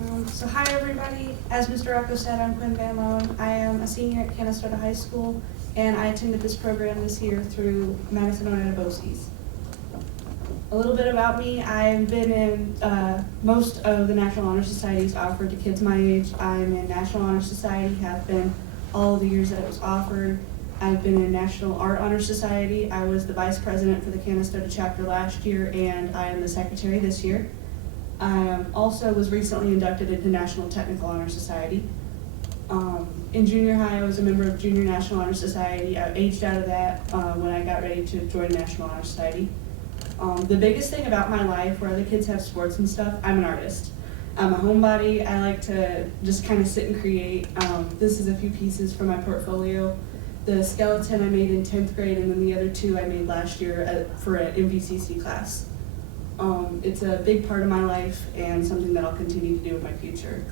So hi everybody, as Mr. Rocco said, I'm Quinn VanLone. I am a senior at Canastota High School, and I attended this program this year through Madison, Oneida BOCES. A little bit about me: I've been in most of the National Honor Societies offered to kids my age. I'm in National Honor Society, have been all of the years that it was offered. I've been in National Art Honor Society. I was the vice president for the Canastota chapter last year, and I am the secretary this year. I also was recently inducted into National Technical Honor Society. In junior high, I was a member of Junior National Honor Society. I aged out of that when I got ready to join National Honor Society. The biggest thing about my life, where other kids have sports and stuff, I'm an artist. I'm a homebody. I like to just kind of sit and create. This is a few pieces from my portfolio. The skeleton I made in 10th grade, and then the other two I made last year for an MVCC class. It's a big part of my life and something that I'll continue to do in my future.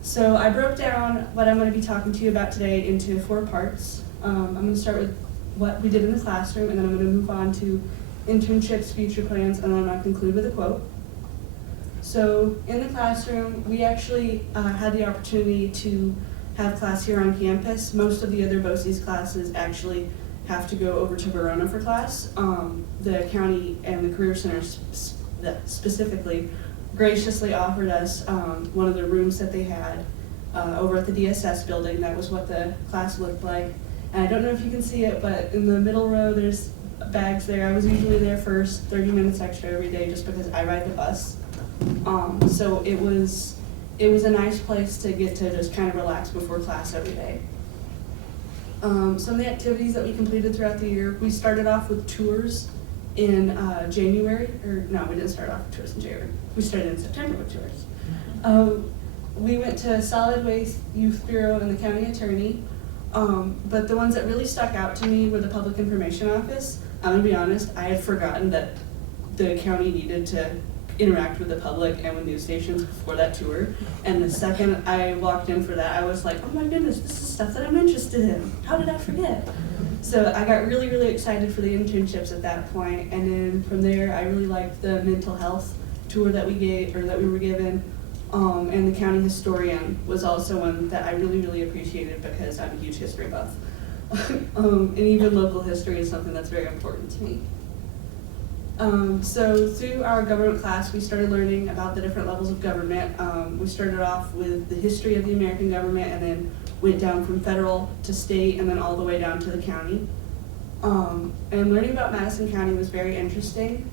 So I broke down what I'm going to be talking to you about today into 4 parts. I'm going to start with what we did in the classroom, and then I'm going to move on to internships, future plans, and then I'm going to conclude with a quote. So in the classroom, we actually had the opportunity to have class here on campus. Most of the other BOCES classes actually have to go over to Verona for class. The county and the Career Center specifically graciously offered us one of the rooms that they had over at the DSS building. That was what the class looked like. And I don't know if you can see it, but in the middle row there's bags there. I was usually there first, 30 minutes extra every day just because I ride the bus. So it was a nice place to get to just kind of relax before class every day. Some of the activities that we completed throughout the year, we started off with tours in January, or no, we didn't start off with tours in January. We started in September with tours. We went to Solid Waste, Youth Bureau, and the County Attorney, but the ones that really stuck out to me were the Public Information Office. I'm gonna be honest, I had forgotten that the county needed to interact with the public and with news stations before that tour. And the second I walked in for that, I was like, oh my goodness, this is stuff that I'm interested in. How did I forget? So I got really, really excited for the internships at that point. And then from there, I really liked the mental health tour that we were given. And the county historian was also one that I really, really appreciated because I'm a huge history buff. And even local history is something that's very important to me. So through our government class, we started learning about the different levels of government. We started off with the history of the American government and then went down from federal to state and then all the way down to the county. And learning about Madison County was very interesting,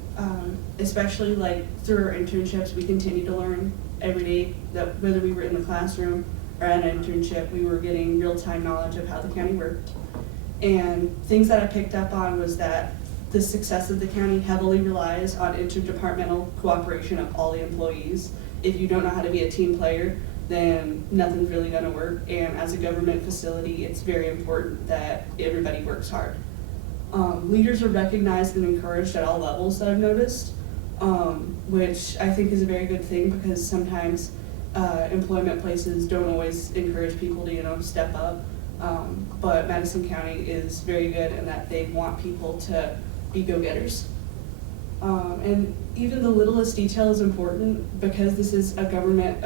especially like through our internships. We continued to learn every day that whether we were in the classroom or at an internship, we were getting real-time knowledge of how the county worked. And things that I picked up on was that the success of the county heavily relies on interdepartmental cooperation of all the employees. If you don't know how to be a team player, then nothing's really gonna work. And as a government facility, it's very important that everybody works hard. Leaders are recognized and encouraged at all levels that I've noticed, which I think is a very good thing because sometimes employment places don't always encourage people to, step up. But Madison County is very good in that they want people to be go-getters. And even the littlest detail is important because this is a government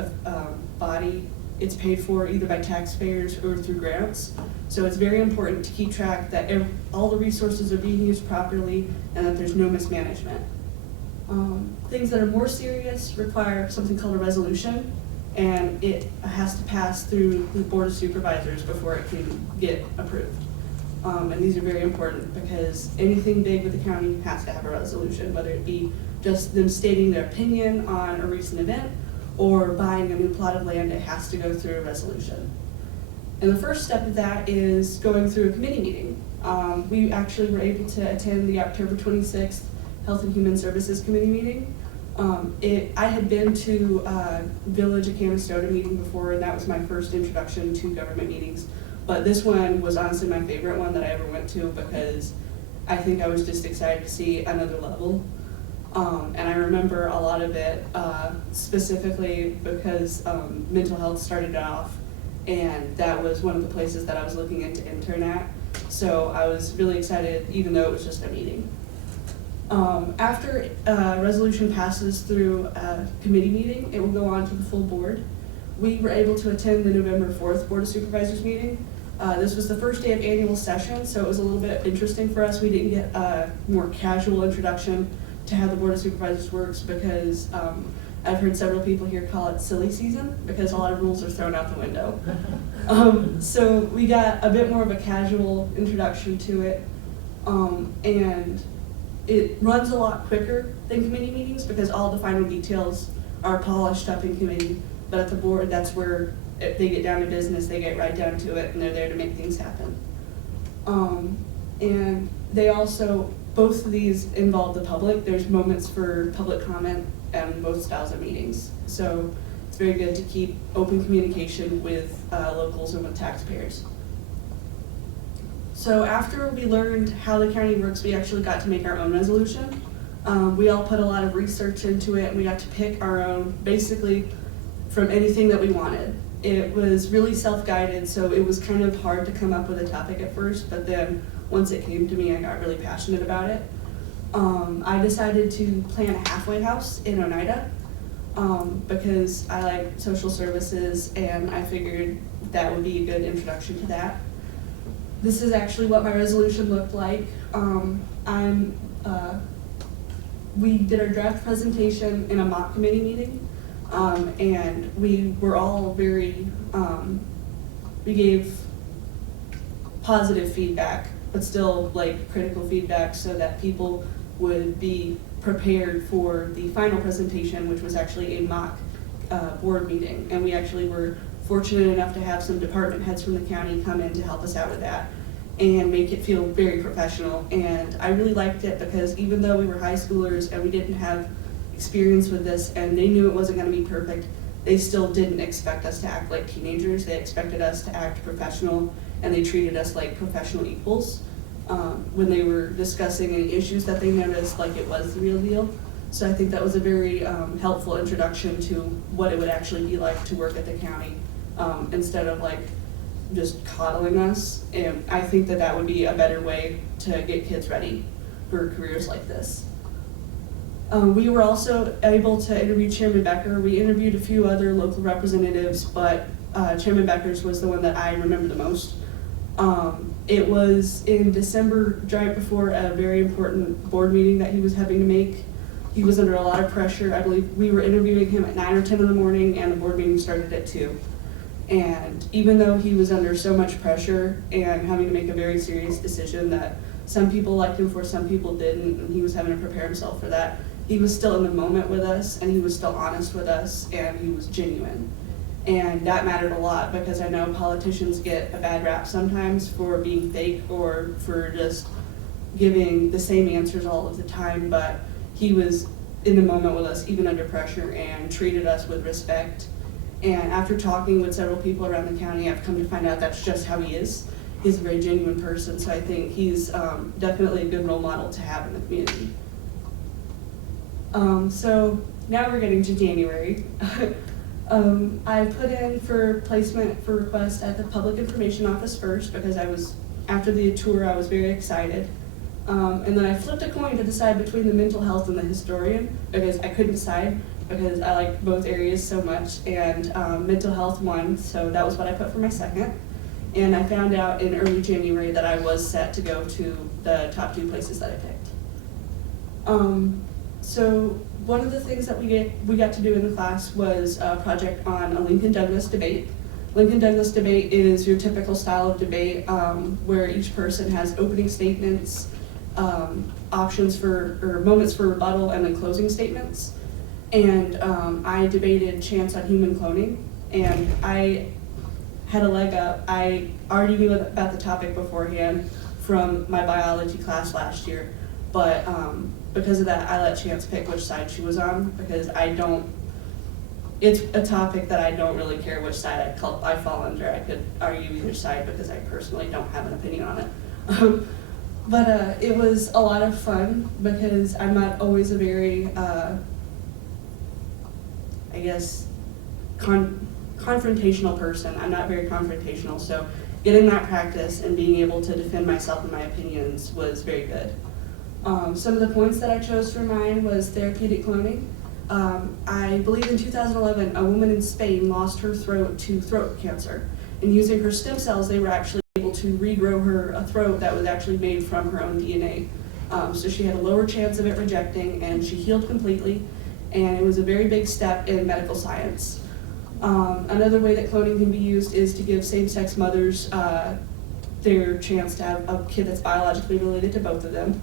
body. It's paid for either by taxpayers or through grants. So it's very important to keep track that all the resources are being used properly and that there's no mismanagement. Things that are more serious require something called a resolution, and it has to pass through the Board of Supervisors before it can get approved. And these are very important because anything big with the county has to have a resolution, whether it be just them stating their opinion on a recent event or buying a new plot of land, it has to go through a resolution. And the first step of that is going through a committee meeting. We actually were able to attend the October 26th Health and Human Services Committee meeting. I had been to Village of Canastota meeting before, and that was my first introduction to government meetings. But this one was honestly my favorite one that I ever went to because I think I was just excited to see another level. And I remember a lot of it specifically because mental health started off, and that was one of the places that I was looking into intern at. So I was really excited even though it was just a meeting. After a resolution passes through a committee meeting, it will go on to the full board. We were able to attend the November 4th Board of Supervisors meeting. This was the first day of annual session, so it was a little bit interesting for us. We didn't get a more casual introduction to how the Board of Supervisors works because I've heard several people here call it silly season because a lot of rules are thrown out the window. So we got a bit more of a casual introduction to it, and it runs a lot quicker than committee meetings because all the final details are polished up in committee, but at the board, that's where if they get down to business, they get right down to it, and they're there to make things happen. And they also, both of these involve the public. There's moments for public comment and both styles of meetings. So it's very good to keep open communication with locals and with taxpayers. So after we learned how the county works, we actually got to make our own resolution. We all put a lot of research into it, and we got to pick our own, basically from anything that we wanted. It was really self-guided, so it was kind of hard to come up with a topic at first, but then once it came to me, I got really passionate about it. I decided to plan a halfway house in Oneida because I like social services, and I figured that would be a good introduction to that. This is actually what my resolution looked like. We did our draft presentation in a mock committee meeting, and we were all very, we gave positive feedback, but still like critical feedback so that people would be prepared for the final presentation, which was actually a mock board meeting. And we actually were fortunate enough to have some department heads from the county come in to help us out with that and make it feel very professional. And I really liked it because even though we were high schoolers and we didn't have experience with this and they knew it wasn't going to be perfect, they still didn't expect us to act like teenagers. They expected us to act professional, and they treated us like professional equals when they were discussing any issues that they noticed like it was the real deal. So I think that was a very helpful introduction to what it would actually be like to work at the county instead of like just coddling us. And I think that that would be a better way to get kids ready for careers like this. We were also able to interview Chairman Becker. We interviewed a few other local representatives, but Chairman Becker's was the one that I remember the most. It was in December, right before a very important board meeting that he was having to make. He was under a lot of pressure. I believe we were interviewing him at 9 or 10 in the morning, and the board meeting started at 2. And even though he was under so much pressure and having to make a very serious decision that some people liked him for, some people didn't, and he was having to prepare himself for that, he was still in the moment with us, and he was still honest with us, and he was genuine. And that mattered a lot because I know politicians get a bad rap sometimes for being fake or for just giving the same answers all of the time, but he was in the moment with us even under pressure and treated us with respect. And after talking with several people around the county, I've come to find out that's just how he is. He's a very genuine person, so I think he's definitely a good role model to have in the community. So now we're getting to January. I put in for placement for request at the Public Information Office first because after the tour, I was very excited. And then I flipped a coin to decide between the mental health and the historian because I couldn't decide because I like both areas so much, and mental health won, so that was what I put for my second. And I found out in early January that I was set to go to the top 2 places that I picked. So one of the things that we got to do in the class was a project on a Lincoln Douglas debate. Lincoln Douglas debate is your typical style of debate where each person has opening statements, options for, or moments for rebuttal, and then closing statements. And I debated chance on human cloning, and I had a leg up. I already knew about the topic beforehand from my biology class last year, but because of that, I let Chance pick which side she was on because it's a topic that I don't really care which side I fall under. I could argue either side because I personally don't have an opinion on it. But it was a lot of fun because I'm not always a very, I guess, confrontational person. I'm not very confrontational, so getting that practice and being able to defend myself and my opinions was very good. Some of the points that I chose for mine was therapeutic cloning. I believe in 2011, a woman in Spain lost her throat to throat cancer. And using her stem cells, they were actually able to regrow her a throat that was actually made from her own DNA. So she had a lower chance of it rejecting, and she healed completely. And it was a very big step in medical science. Another way that cloning can be used is to give same-sex mothers their chance to have a kid that's biologically related to both of them.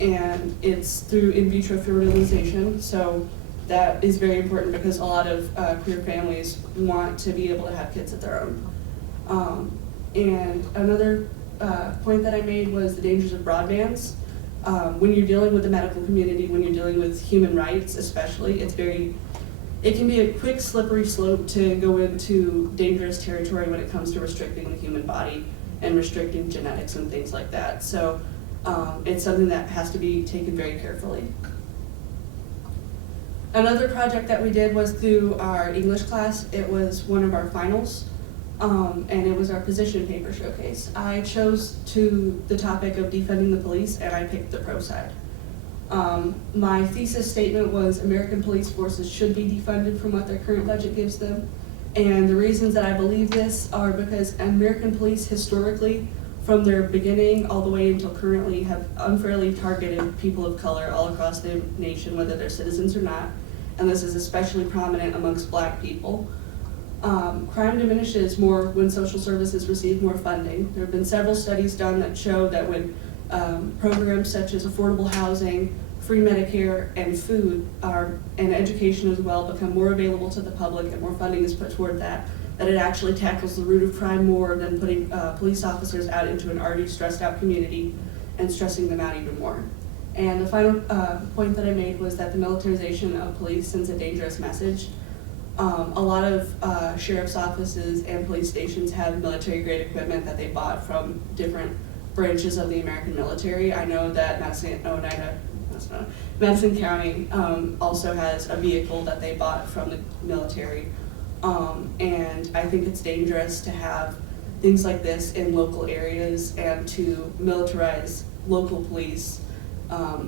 And it's through in vitro fertilization, so that is very important because a lot of queer families want to be able to have kids of their own. And another point that I made was the dangers of broadbands. When you're dealing with the medical community, when you're dealing with human rights especially, it can be a quick slippery slope to go into dangerous territory when it comes to restricting the human body and restricting genetics and things like that. So it's something that has to be taken very carefully. Another project that we did was through our English class. It was one of our finals, and it was our position paper showcase. I chose the topic of defunding the police, and I picked the pro side. My thesis statement was American police forces should be defunded from what their current budget gives them. And the reasons that I believe this are because American police historically, from their beginning all the way until currently, have unfairly targeted people of color all across the nation, whether they're citizens or not. And this is especially prominent amongst Black people. Crime diminishes more when social services receive more funding. There have been several studies done that show that when programs such as affordable housing, free Medicare, and food and education as well become more available to the public and more funding is put toward that it actually tackles the root of crime more than putting police officers out into an already stressed out community and stressing them out even more. And the final point that I made was that the militarization of police sends a dangerous message. A lot of sheriff's offices and police stations have military-grade equipment that they bought from different branches of the American military. I know that Madison County also has a vehicle that they bought from the military. And I think it's dangerous to have things like this in local areas and to militarize local police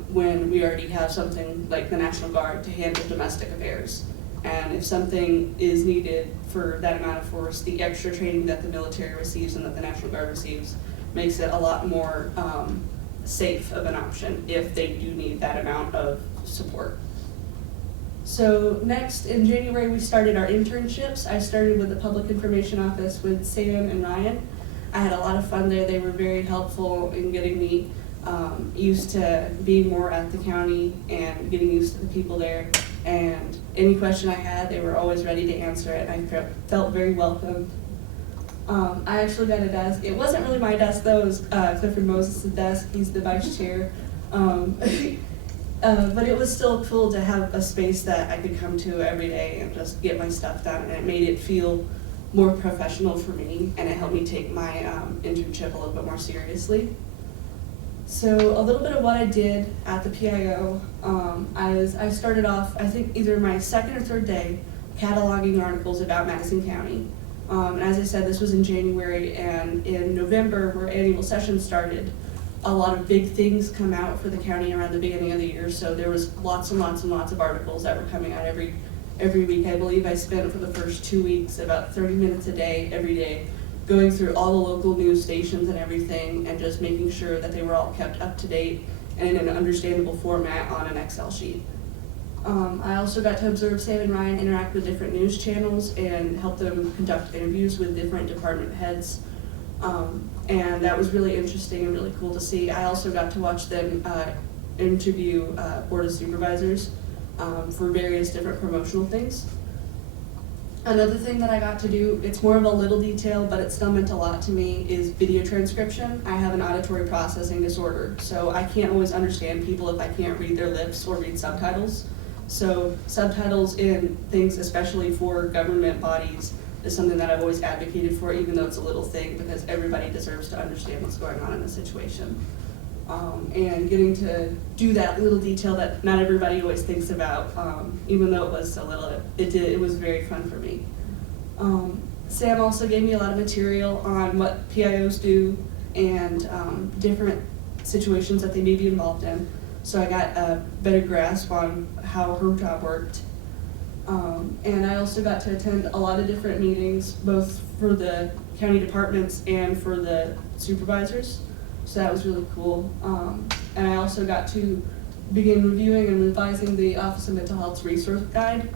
when we already have something like the National Guard to handle domestic affairs. And if something is needed for that amount of force, the extra training that the military receives and that the National Guard receives makes it a lot more safe of an option if they do need that amount of support. So next, in January, we started our internships. I started with the Public Information Office with Sam and Ryan. I had a lot of fun there. They were very helpful in getting me used to being more at the county and getting used to the people there. And any question I had, they were always ready to answer it. I felt very welcome. I actually got a desk. It wasn't really my desk though, it was Clifford Moses' desk. He's the vice chair. But it was still cool to have a space that I could come to every day and just get my stuff done, and it made it feel more professional for me, and it helped me take my internship a little bit more seriously. So a little bit of what I did at the PIO, I started off, I think either my second or third day, cataloging articles about Madison County. And as I said, this was in January, and in November, where annual session started, a lot of big things come out for the county around the beginning of the year, so there was lots and lots and lots of articles that were coming out every week. I believe I spent for the first 2 weeks about 30 minutes a day, every day, going through all the local news stations and everything, and just making sure that they were all kept up to date and in an understandable format on an Excel sheet. I also got to observe Sam and Ryan interact with different news channels and help them conduct interviews with different department heads. And that was really interesting and really cool to see. I also got to watch them interview Board of Supervisors for various different promotional things. Another thing that I got to do, it's more of a little detail, but it still meant a lot to me, is video transcription. I have an auditory processing disorder, so I can't always understand people if I can't read their lips or read subtitles. So subtitles in things, especially for government bodies, is something that I've always advocated for, even though it's a little thing, because everybody deserves to understand what's going on in the situation. And getting to do that little detail that not everybody always thinks about, even though it was so little, it was very fun for me. Sam also gave me a lot of material on what PIOs do and different situations that they may be involved in. So I got a better grasp on how her job worked. And I also got to attend a lot of different meetings, both for the county departments and for the supervisors. So that was really cool. And I also got to begin reviewing and revising the Office of Mental Health's resource guide.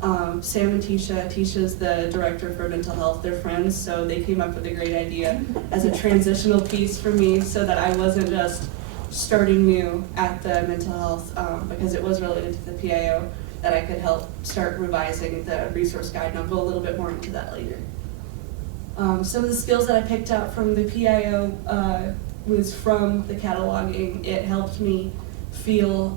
Sam and Tisha's the director for mental health, they're friends, so they came up with a great idea as a transitional piece for me so that I wasn't just starting new at the mental health, because it was related to the PIO, that I could help start revising the resource guide, and I'll go a little bit more into that later. Some of the skills that I picked up from the PIO was from the cataloging. It helped me feel,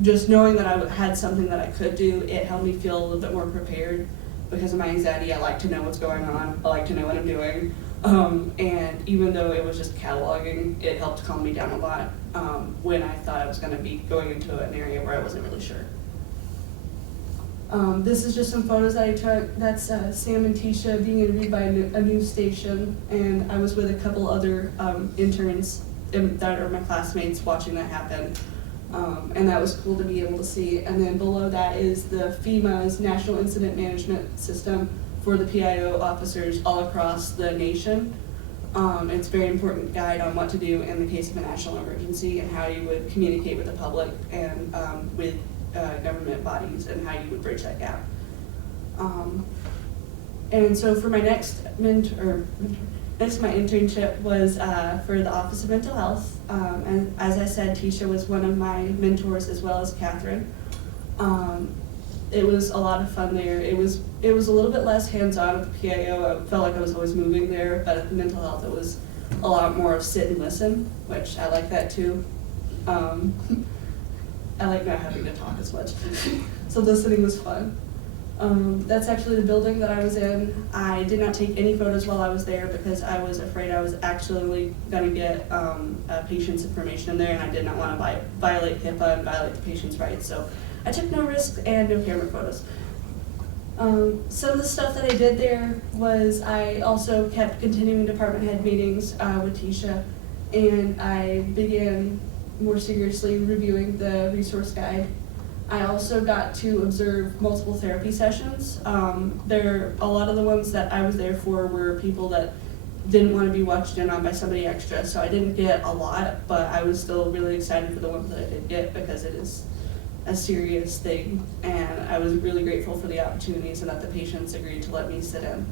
just knowing that I had something that I could do, it helped me feel a little bit more prepared. Because of my anxiety, I like to know what's going on, I like to know what I'm doing. And even though it was just cataloging, it helped calm me down a lot when I thought I was going to be going into an area where I wasn't really sure. This is just some photos that I took. That's Sam and Tisha being interviewed by a news station, and I was with a couple other interns that are my classmates watching that happen. And that was cool to be able to see. And then below that is the FEMA's National Incident Management System for the PIO officers all across the nation. It's a very important guide on what to do in the case of a national emergency and how you would communicate with the public and with government bodies and how you would bridge that gap. And so for my next my internship was for the Office of Mental Health. And as I said, Tisha was one of my mentors as well as Catherine. It was a lot of fun there. It was a little bit less hands-on at the PIO. I felt like I was always moving there, but at the mental health it was a lot more of sit and listen, which I like that too. I like not having to talk as much. So listening was fun. That's actually the building that I was in. I did not take any photos while I was there because I was afraid I was actually going to get a patient's information in there, and I did not want to violate HIPAA and violate the patient's rights. So I took no risks and no camera photos. Some of the stuff that I did there was I also kept continuing department head meetings with Tisha, and I began more seriously reviewing the resource guide. I also got to observe multiple therapy sessions. A lot of the ones that I was there for were people that didn't want to be watched in on by somebody extra, so I didn't get a lot, but I was still really excited for the ones that I did get because it is a serious thing, and I was really grateful for the opportunities and that the patients agreed to let me sit in.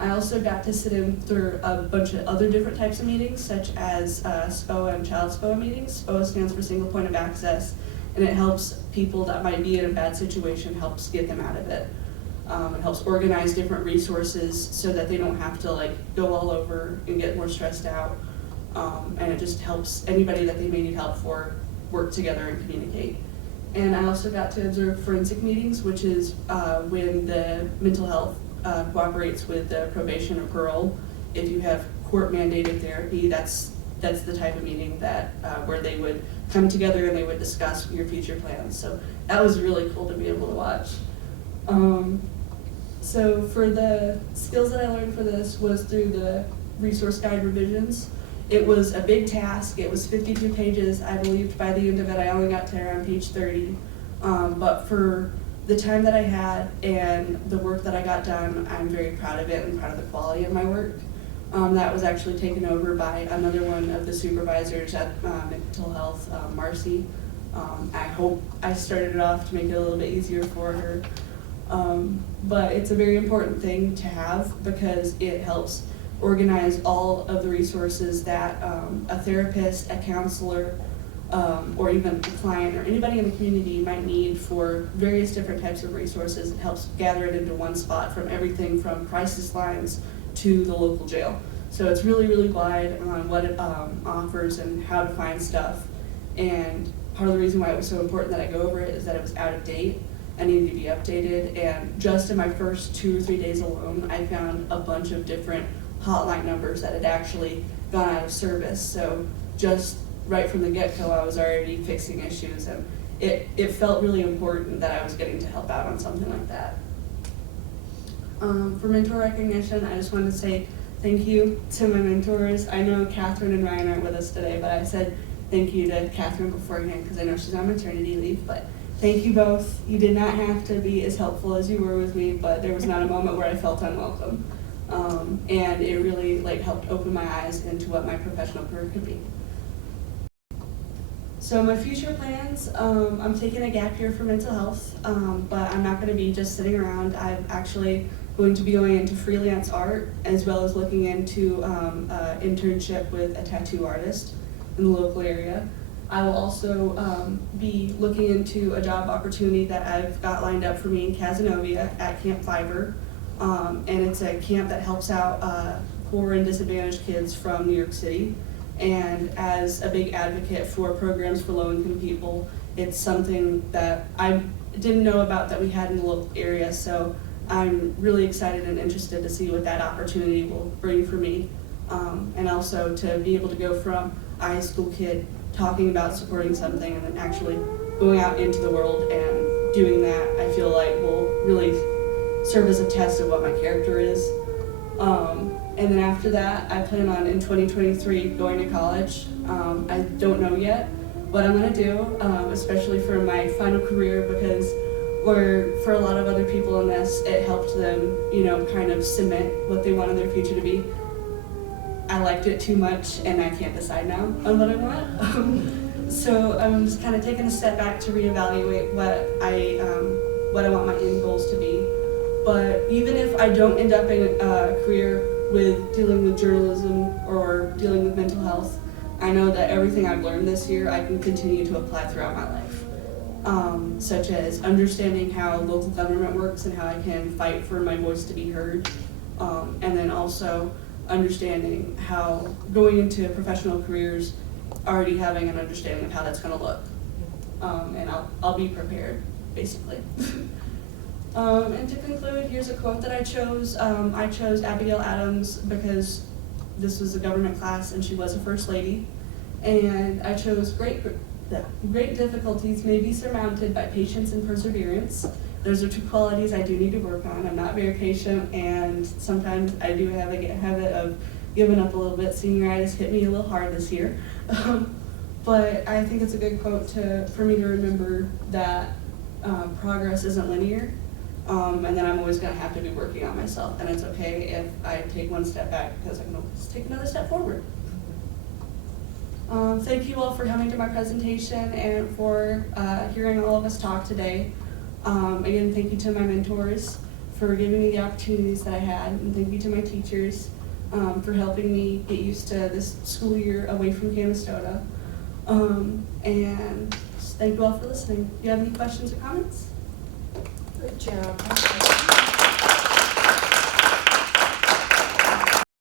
I also got to sit in through a bunch of other different types of meetings, such as SPOA and Child SPOA meetings. SPOA stands for Single Point of Access, and it helps people that might be in a bad situation, helps get them out of it. It helps organize different resources so that they don't have to go all over and get more stressed out. And it just helps anybody that they may need help for work together and communicate. And I also got to observe forensic meetings, which is when the mental health cooperates with the probation or parole. If you have court mandated therapy, that's the type of meeting that where they would come together and they would discuss your future plans. So that was really cool to be able to watch. So for the skills that I learned for this was through the resource guide revisions. It was a big task. It was 52 pages. I believed by the end of it I only got to around page 30. But for the time that I had and the work that I got done, I'm very proud of it and proud of the quality of my work. That was actually taken over by another one of the supervisors at mental health, Marcy. I hope I started it off to make it a little bit easier for her. But it's a very important thing to have because it helps organize all of the resources that a therapist, a counselor, or even a client or anybody in the community might need for various different types of resources. It helps gather it into one spot, from everything from crisis lines to the local jail. So it's really, really wide on what it offers and how to find stuff. And part of the reason why it was so important that I go over it is that it was out of date. I needed to be updated, and just in my first 2 or 3 days alone, I found a bunch of different hotline numbers that had actually gone out of service. So just right from the get-go, I was already fixing issues, and it felt really important that I was getting to help out on something like that. For mentor recognition, I just wanted to say thank you to my mentors. I know Catherine and Ryan aren't with us today, but I said thank you to Catherine beforehand because I know she's on maternity leave. But thank you both. You did not have to be as helpful as you were with me, but there was not a moment where I felt unwelcome. And it really helped open my eyes into what my professional career could be. So my future plans, I'm taking a gap year for mental health, but I'm not going to be just sitting around. I'm actually going to be going into freelance art as well as looking into internship with a tattoo artist in the local area. I will also be looking into a job opportunity that I've got lined up for me in Cazenovia at Camp Fiverr, and it's a camp that helps out poor and disadvantaged kids from New York City. And as a big advocate for programs for low-income people, it's something that I didn't know about that we had in the local area, so I'm really excited and interested to see what that opportunity will bring for me. And also to be able to go from a high school kid talking about supporting something and then actually going out into the world and doing that, I feel like will really serve as a test of what my character is. And then after that, I plan on in 2023 going to college. I don't know yet what I'm going to do, especially for my final career, because for a lot of other people in this, it helped them, kind of cement what they wanted their future to be. I liked it too much, and I can't decide now on what I want. So I'm just kind of taking a step back to reevaluate what I want my end goals to be. But even if I don't end up in a career with dealing with journalism or dealing with mental health, I know that everything I've learned this year I can continue to apply throughout my life, such as understanding how local government works and how I can fight for my voice to be heard, and then also understanding how going into professional careers, already having an understanding of how that's going to look, and I'll be prepared, basically. And to conclude, here's a quote that I chose. I chose Abigail Adams because this was a government class and she was a first lady. And I chose great difficulties may be surmounted by patience and perseverance. Those are two qualities I do need to work on. I'm not very patient, and sometimes I do have a habit of giving up a little bit. Senioritis hit me a little hard this year. But I think it's a good quote for me to remember that progress isn't linear. And then I'm always going to have to be working on myself, and it's okay if I take one step back because I can always take another step forward. Thank you all for coming to my presentation and for hearing all of us talk today. Again, thank you to my mentors for giving me the opportunities that I had, and thank you to my teachers for helping me get used to this school year away from Canastota. And thank you all for listening. Do you have any questions or comments? Good job.